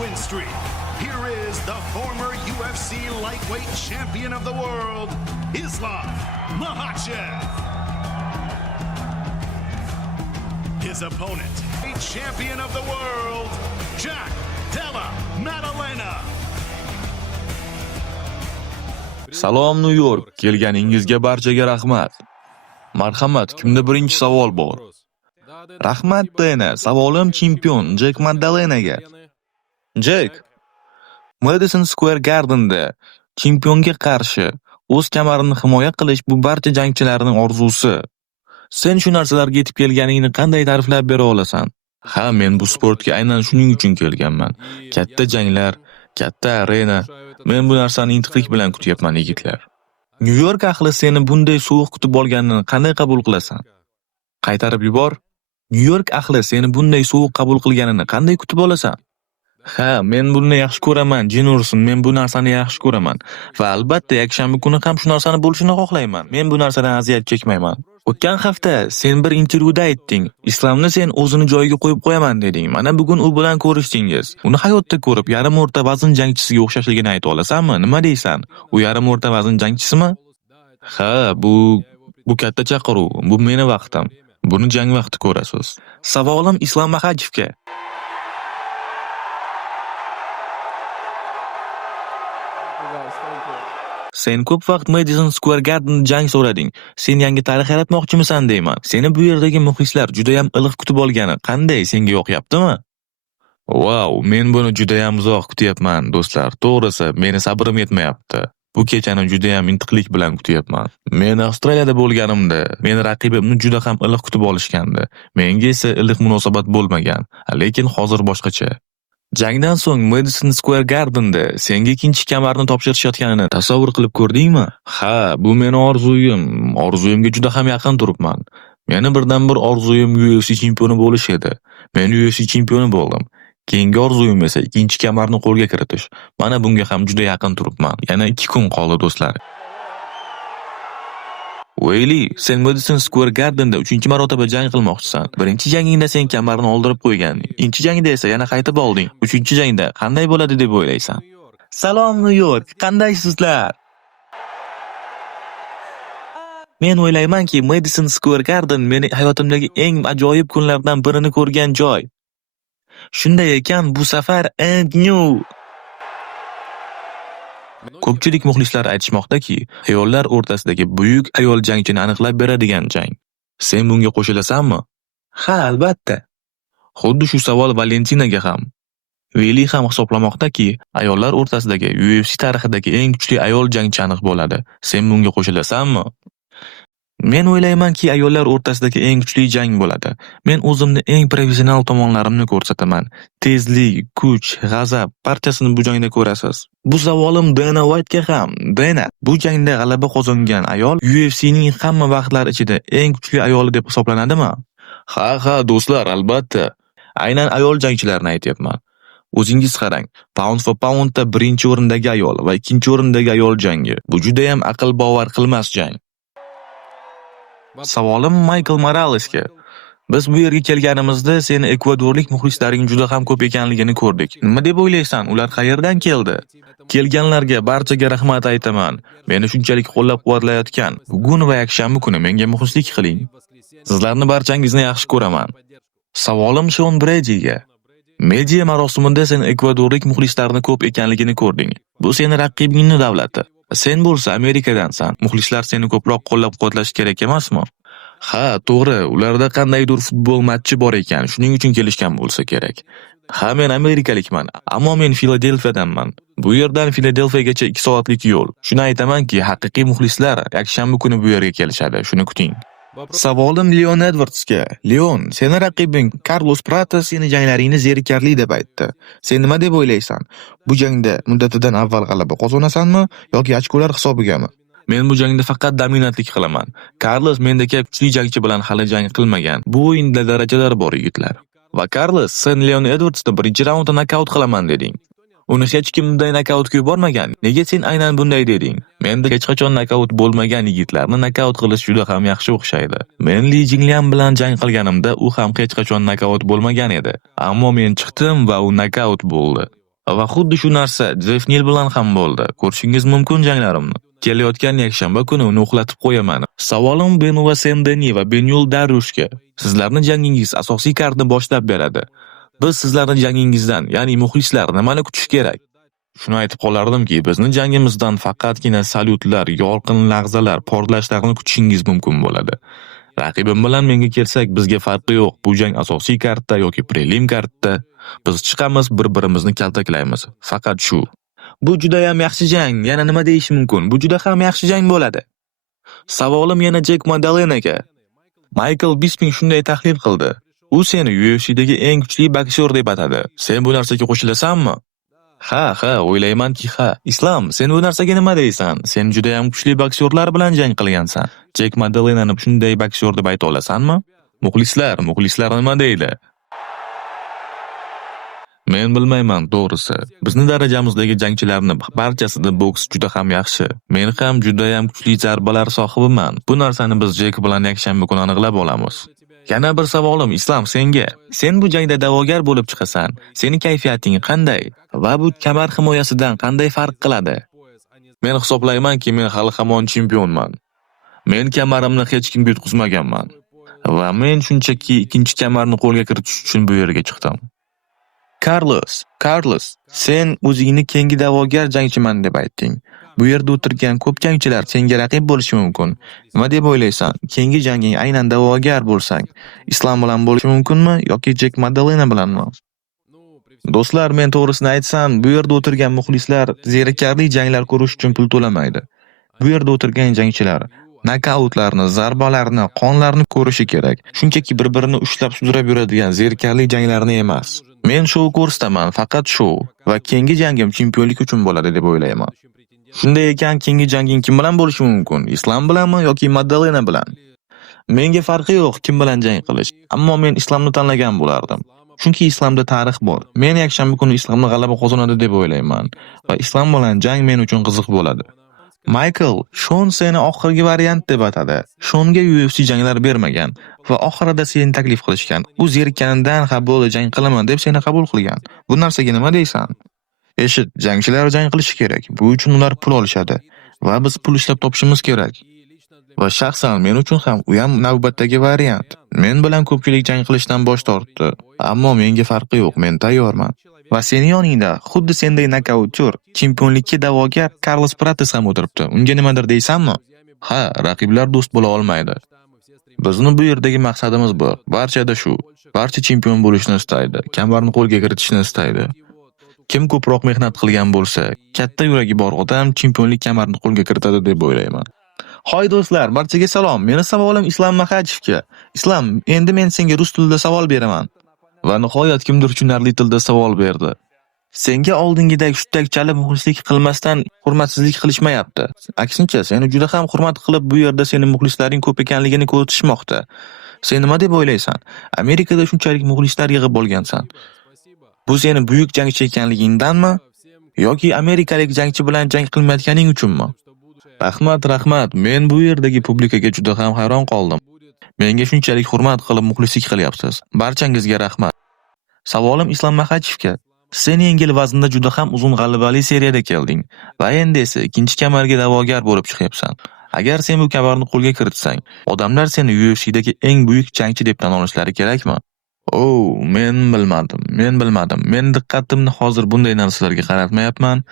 win streak. Here is the former UFC lightweight champion of the world, Islam Makhachev. His opponent, a champion of the world, Jack Della Maddalena. Salom New York, kelganingizga barchaga rahmat. Marhamat, kimda birinchi savol bor? Rahmat Dana, savolim chempion Jack Madalenaga. Jack, Madison Square Garden'da chempionga qarshi o'z kamarini himoya qilish bu barcha jangchilarning orzusi. Sen shu narsalarga yetib kelganingni qanday ta'riflab bera olasan? Ha, men bu sportga aynan shuning uchun kelganman. Katta janglar, katta arena. Men bu narsani intiqlik bilan kutyapman, yigitlar. New York ahli seni bunday sovuq kutib olganini qanday qabul qilasan? Qaytarib yubor. New York ahli seni bunday sovuq qabul qilganini qanday kutib olasan? Ha, men buni yaxshi ko'raman, jin ursin, men bu narsani yaxshi ko'raman. Va albatta, yakshanba kuni ham shu narsani bo'lishini xohlayman. Men bu narsadan aziyat chekmayman. O'tgan hafta sen bir intervyuda aytding, Islomni sen o'zini joyiga qo'yib qo'yaman deding. Mana bugun u bilan ko'rishdingiz. Uni hayotda ko'rib, yarim o'rta vazn jangchisiga o'xshashligini ayta olasanmi? Nima deysan? U yarim o'rta vazn jangchisimi? Ha, bu katta chaqiruv. Bu meni vaqtim. Buni jang vaqti ko'rasiz. Savolim Islom Makhachevga. Sen ko'p vaqt Madison Square Garden jang so'rading. Sen yangi tarix yaratmoqchimisan deyman. Seni bu yerdagi muxlislar juda ham iliq kutib olgani qanday, senga yoqyaptimi? Wow, men buni juda ham uzoq kutyapman, do'stlar. To'g'risi, meni sabrim yetmayapti. Bu kechani juda ham intiqlik bilan kutyapman. Men Avstraliyada bo'lganimda, meni raqibimni juda ham iliq kutib olishgandi. Menga esa iliq munosabat bo'lmagan, lekin hozir boshqacha. Jangdan so'ng Madison Square Garden'da senga ikkinchi kamarni topshirishayotganini tasavvur qilib ko'rdingmi? Ha, bu meni orzuyim. Orzuyimga juda ham yaqin turibman. Meni birdan bir orzuyim UFC chempioni bo'lish edi. Men UFC chempioni bo'ldim. Keyingi orzuyim esa ikkinchi kamarni qo'lga kiritish. Mana bunga ham juda yaqin turibman. Yana 2 kun qoldi, do'stlar. Wayli, sen Madison Square Garden'da 3-marotaba jang qilmoqchisan. Birinchi jangingda sen kamarni oldirib qo'ygan. Ikkinchi jangda esa yana qaytib olding. Uchinchi jangda qanday bo'ladi deb o'ylaysan? Salom New York, qandaysizlar? Men o'ylaymanki, Madison Square Garden meni hayotimdagi eng ajoyib kunlardan birini ko'rgan joy. Shunday ekan, bu safar and new. Ko'pchilik muxlislar aytishmoqdaki, ayollar o'rtasidagi buyuk ayol jangchini aniqlab beradigan jang. Sen bunga qo'shilasanmi? Ha, albatta. Xuddi shu savol Valentinaga ham. Veli ham hisoblamoqdaki, ayollar o'rtasidagi UFC tarixidagi eng kuchli ayol jangchi aniq bo'ladi. Sen bunga qo'shilasanmi? Men o'ylaymanki, ayollar o'rtasidagi eng kuchli jang bo'ladi. Men o'zimni eng professional tomonlarimni ko'rsataman. Tezlik, kuch, g'azab barchasini bu jangda ko'rasiz. Bu savolim Dana White'ga ham. Dana, bu jangda g'alaba qozongan ayol UFC'ning hamma vaqtlar ichida eng kuchli ayoli deb hisoblanadimi? Ha, do'stlar, albatta. Aynan ayol jangchilarni aytyapman. O'zingiz qarang, pound for poundda birinchi o'rindagi ayol va ikkinchi o'rindagi ayol jangi. Bu juda ham aql bovar qilmas jang. Savolim Michael Moralesga. Biz bu yerga kelganimizda seni ekvadorlik muxlislaring juda ham ko'p ekanligini ko'rdik. Nima deb o'ylaysan? Ular qayerdan keldi? Kelganlarga barchaga rahmat aytaman. Meni shunchalik qo'llab-quvvatlayotgan bugun va yakshanba kuni menga muxlislik qiling. Sizlarni barchangizni yaxshi ko'raman. Savolim Sean Brady'ga. Media marosimida sen ekvadorlik muxlislarni ko'p ekanligini ko'rding. Bu seni raqibingning davlati. Sen bo'lsa Amerikadansan. Muxlislar seni ko'proq qo'llab-quvvatlash kerak emasmi? Ha, to'g'ri, ularda qandaydir futbol matchi bor ekan, shuning uchun kelishgan bo'lsa kerak. Ha, men amerikalikman, ammo men Filadelfiyadanman. Bu yerdan Filadelfiyagacha 2 soatlik yo'l. Shuni aytamanki, haqiqiy muxlislar yakshanba kuni bu yerga kelishadi. Shuni kuting. Savolim Leon Edwardsga. Leon, seni raqibing Carlos Prato seni janglaringni zerikarli deb aytdi. Sen nima deb o'ylaysan? Bu jangda muddatidan avval g'alaba qozonasanmi yoki ochkolar hisobigami? Men bu jangda faqat dominantlik qilaman. Carlos mendagi kuchli jangchi bilan hali jang qilmagan. Bu o'yinda darajalar bor, yigitlar. Va Carlos, sen Leon Edwardsni birinchi raundda nokaut qilaman deding. Uni hech kim bunday nokautga yubormagan. Nega sen aynan bunday deding? Menda hech qachon nokaut bo'lmagan yigitlarni nokaut qilish juda ham yaxshi o'xshaydi. Men Li Jingliang bilan jang qilganimda u ham hech qachon nokaut bo'lmagan edi. Ammo men chiqdim va u nokaut bo'ldi. Va xuddi shu narsa Jeff Neal bilan ham bo'ldi. Ko'rishingiz mumkin janglarimni. Kelayotgan yakshanba kuni uni uxlatib qo'yaman. Savolim Benoit Saint-Denis va Benyul Darushga. Sizlarning jangingiz asosiy kartni boshlab beradi. Biz sizlarning jangingizdan, ya'ni muxlislar nimani kutish kerak? Shuni aytib qolardimki, bizning jangimizdan faqatgina salyutlar, yorqin lahzalar, portlashlarni kutishingiz mumkin bo'ladi. Raqibim bilan menga kelsak, bizga farqi yo'q. Bu jang asosiy kartda yoki prelim kartda biz chiqamiz, bir-birimizni kaltaklaymiz. Faqat shu. Bu juda ham yaxshi jang. Yana nima deyish mumkin? Bu juda ham yaxshi jang bo'ladi. Savolim yana Jack Madalenaga. Michael Bisping shunday tahlil qildi. U seni UFC'dagi eng kuchli boksyor deb atadi. Sen bu narsaga qo'shilasanmi? Ha, o'ylaymanki ha. Islom, sen bu narsaga nima deysan? Sen juda ham kuchli boksyorlar bilan jang qilgansan. Jack Madalenani shunday boksyor deb ayta olasanmi? Muxlislar nima deydi? Men bilmayman, to'g'risi. Bizning darajamizdagi jangchilarning barchasida boks juda ham yaxshi. Men ham juda ham kuchli zarbalar sohibiman. Bu narsani biz Jack bilan yakshanba kuni aniqlab olamiz. Yana bir savolim Islom senga. Sen bu jangda da'vogar bo'lib chiqasan. Sening kayfiyating qanday? Va bu kamar himoyasidan qanday farq qiladi? Men hisoblaymanki, men hali hamon chempionman. Men kamarimni hech kimga yutqizmaganman. Va men shunchaki ikkinchi kamarni qo'lga kiritish uchun bu yerga chiqdim. Carlos, sen o'zingni keyingi da'vogar jangchiman deb aytding. Bu yerda o'tirgan ko'p jangchilar senga raqib bo'lishi mumkin. Nima deb o'ylaysan? Keyingi janging aynan da'vogar bo'lsang, Islom bilan bo'lishi mumkinmi yoki Jack Madalena bilanmi? Do'stlar, men to'g'risini aytsam, bu yerda o'tirgan muxlislar zerikarli janglar ko'rish uchun pul to'lamaydi. Bu yerda o'tirgan jangchilar nokautlarni, zarbalarni, qonlarni ko'rishi kerak. Shunchaki bir-birini ushlab sudrab yuradigan zerikarli janglarni emas. Men shou ko'rsataman, faqat shou va keyingi jangim chempionlik uchun bo'ladi deb o'ylayman. Shunday ekan, keyingi janging kim bilan bo'lishi mumkin? Islom bilanmi yoki Madalena bilan? Menga farqi yo'q kim bilan jang qilish, ammo men Islomni tanlagan bo'lardim. Chunki Islomda tarix bor. Men yakshanba kuni Islomni g'alaba qozonadi deb o'ylayman va Islom bilan jang men uchun qiziq bo'ladi. Michael, Shon seni oxirgi variant deb atadi. Shonga UFC janglar bermagan va oxirida seni taklif qilishgan. U zerikanidan ha bo'ldi jang qilaman deb seni qabul qilgan. Bu narsaga nima deysan? Eshit, jangchilar jang qilishi kerak. Bu uchun ular pul olishadi va biz pul ishlab topishimiz kerak. Va shaxsan men uchun ham u ham navbatdagi variant. Men bilan ko'pchilik jang qilishdan bosh tortdi, ammo menga farqi yo'q, men tayyorman. Va sening yoningda xuddi senday nokautyor, chempionlikka da'vogar Carlos Prates ham o'tiribdi. Unga nimadir deysanmi? Ha, raqiblar do'st bo'la olmaydi. Bizni bu yerdagi maqsadimiz bir. Barchada shu. Barcha chempion bo'lishni istaydi, kamarni qo'lga kiritishni istaydi. Kim ko'proq mehnat qilgan bo'lsa, katta yuragi bor odam chempionlik kamarini qo'lga kiritadi deb o'ylayman. Hoy do'stlar, barchaga salom. Meni savolim Islom Maxachevga. Islom, endi men senga rus tilida savol beraman. Va nihoyat kimdir tushunarli tilda savol berdi. Senga oldingidek shunday chalib muxlislik qilmasdan hurmatsizlik qilishmayapti. Aksincha, seni juda ham hurmat qilib bu yerda sening muxlislaring ko'p ekanligini ko'rsatishmoqda. Sen nima deb o'ylaysan? Amerikada shunchalik muxlislar yig'ib bo'lgansan. Bu seni buyuk jangchi ekanligingdanmi yoki amerikalik jangchi bilan jang qilmayotganing uchunmi? Rahmat. Men bu yerdagi publikaga juda ham hayron qoldim. Menga shunchalik hurmat qilib muxlislik qilyapsiz. Barchangizga rahmat. Savolim Islom Maxachevga. Sen yengil vaznda juda ham uzun g'alabali seriyada kelding va endi esa ikkinchi kamarga da'vogar bo'lib chiqyapsan. Agar sen bu kamarni qo'lga kiritsang, odamlar seni UFC'dagi eng buyuk jangchi deb tan olishlari kerakmi? Men bilmadim. Men diqqatimni hozir bunday narsalarga qaratmayapman.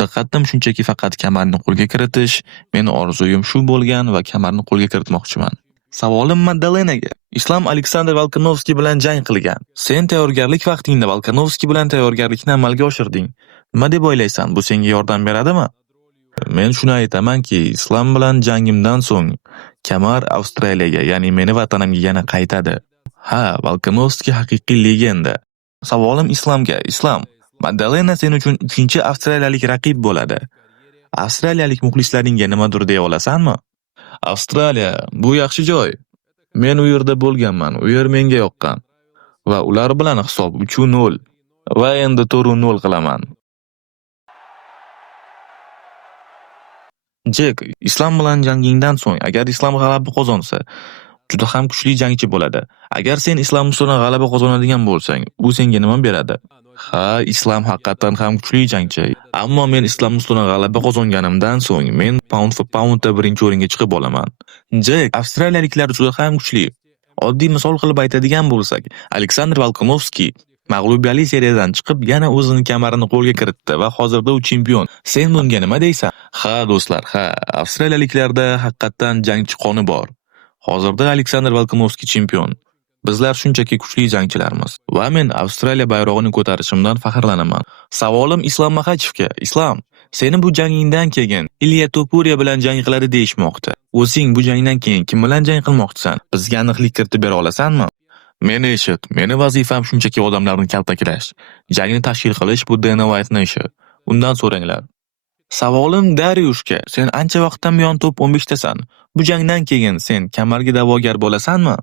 Diqqatim shunchaki faqat kamarni qo'lga kiritish. Meni orzuyim shu bo'lgan va kamarni qo'lga kiritmoqchiman. Savolim Madalenaga. Islom Aleksandr Volkanovski bilan jang qilgan. Sen tayyorgarlik vaqtingda Volkanovski bilan tayyorgarlikni amalga oshirding. Nima deb o'ylaysan? Bu senga yordam beradimi? Men shuni aytamanki, Islom bilan jangimdan so'ng kamar Avstraliyaga, ya'ni meni vatanimga yana qaytadi. Ha, Volkanovski haqiqiy legenda. Savolim Islomga. Islom, Madalena sen uchun uchinchi avstraliyalik raqib bo'ladi. Avstraliyalik muxlislaringga nimadir deya olasanmi? Avstraliya bu yaxshi joy. Men u yerda bo'lganman. U yer menga yoqqan. Va ular bilan hisob 3-0 va endi 4-0 qilaman. Jack, Islom bilan jangingdan so'ng agar Islom g'alaba qozonsa, juda ham kuchli jangchi bo'ladi. Agar sen Islom ustidan g'alaba qozonadigan bo'lsang, u senga nima beradi? Ha, Islom haqiqatan ham kuchli jangchi. Ammo men Islom ustidan g'alaba qozonganimdan so'ng men pound for poundda birinchi o'ringa chiqib olaman. Jek, avstraliyaliklar juda ham kuchli. Oddiy misol qilib aytadigan bo'lsak, Aleksandr Volkanovski mag'lubiyatli seriyadan chiqib yana o'zining kamarini qo'lga kiritdi va hozirda u chempion. Sen bunga nima deysan? Ha, do'stlar, ha, avstraliyaliklarda haqiqatan jangchi qoni bor. Hozirda Aleksandr Volkanovski chempion. Bizlar shunchaki kuchli jangchilarmiz va men Avstraliya bayrog'ini ko'tarishimdan faxrlanaman. Savolim Islom Maxachevga. Islom, seni bu jangingdan keyin Ilya Topuria bilan jang qiladi deyishmoqda. O'zing bu jangdan keyin kim bilan jang qilmoqchisan? Bizga aniqlik kiritib bera olasanmi? Meni eshit, meni vazifam shunchaki odamlarni kaltaklash. Jangni tashkil qilish bu Dana Whitening ishi. Undan so'ranglar. Savolim Dariushga. Sen ancha vaqtdan buyon top 15 tasan. Bu jangdan keyin sen kamarga da'vogar bo'lasanmi?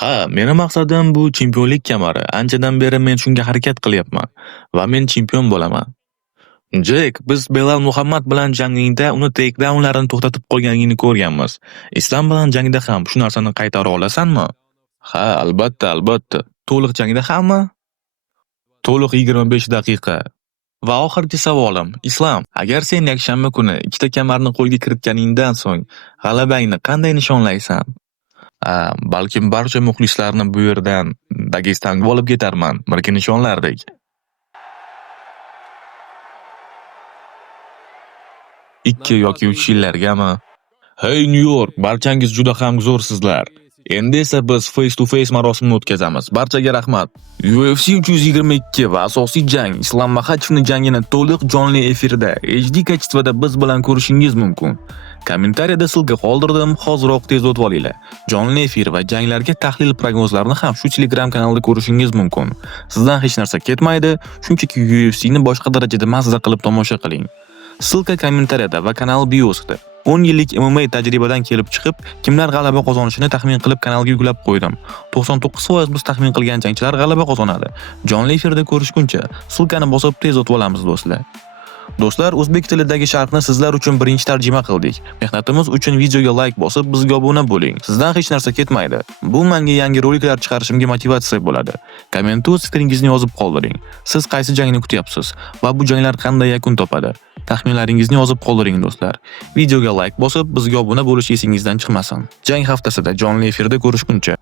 Ha, meni maqsadim bu chempionlik kamari. Anchadan beri men shunga harakat qilyapman va men chempion bo'laman. Jek, biz Belal Muhammad bilan jangingda uni takedownlarini to'xtatib qolganligini ko'rganmiz. Islom bilan jangda ham shu narsani qaytara olasanmi? Ha, albatta, albatta. To'liq jangda hammi? To'liq 25 daqiqa. Va oxirgi savolim, Islom, agar sen yakshanba kuni ikkita kamarni qo'lga kiritganingdan so'ng g'alabangni qanday nishonlaysan? Balkim barcha muxlislarni bu yerdan Dagestonga olib ketarman, birga nishonlardik. 2 yoki 3 yillargami? Hey New York, barchangiz juda ham zo'rsizlar. Endi esa biz face to face marosimini o'tkazamiz. Barchaga rahmat. UFC 322 va asosiy jang Islom Maxachevning jangini to'liq jonli efirda HD kачествоda biz bilan ko'rishingiz mumkin. Kommentariyada silka qoldirdim, hoziroq tez o'tib olinglar. Jonli efir va janglarga tahlil prognozlarini ham shu Telegram kanalida ko'rishingiz mumkin. Sizdan hech narsa ketmaydi, shunchaki UFC ni boshqa darajada mazza qilib tomosha qiling. Silka kommentariyada va kanal biosida. 10 yillik MMA tajribadan kelib chiqib, kimlar g'alaba qozonishini taxmin qilib kanalga yuklab qo'ydim. 99% biz taxmin qilgan jangchilar g'alaba qozonadi. Jonli efirda ko'rishguncha, silkani bosib tez o'tib olamiz do'stlar. Do'stlar, o'zbek tilidagi sharhni sizlar uchun birinchi tarjima qildik. Mehnatimiz uchun videoga like bosib, bizga obuna bo'ling. Sizdan hech narsa ketmaydi. Bu menga yangi roliklar chiqarishimga motivatsiya bo'ladi. Kommentar fikringizni yozib qoldiring. Siz qaysi jangni kutyapsiz va bu janglar qanday yakun topadi? Taxminlaringizni yozib qoldiring do'stlar. Videoga like bosib, bizga obuna bo'lish esingizdan chiqmasin. Jang haftasida jonli efirda ko'rishguncha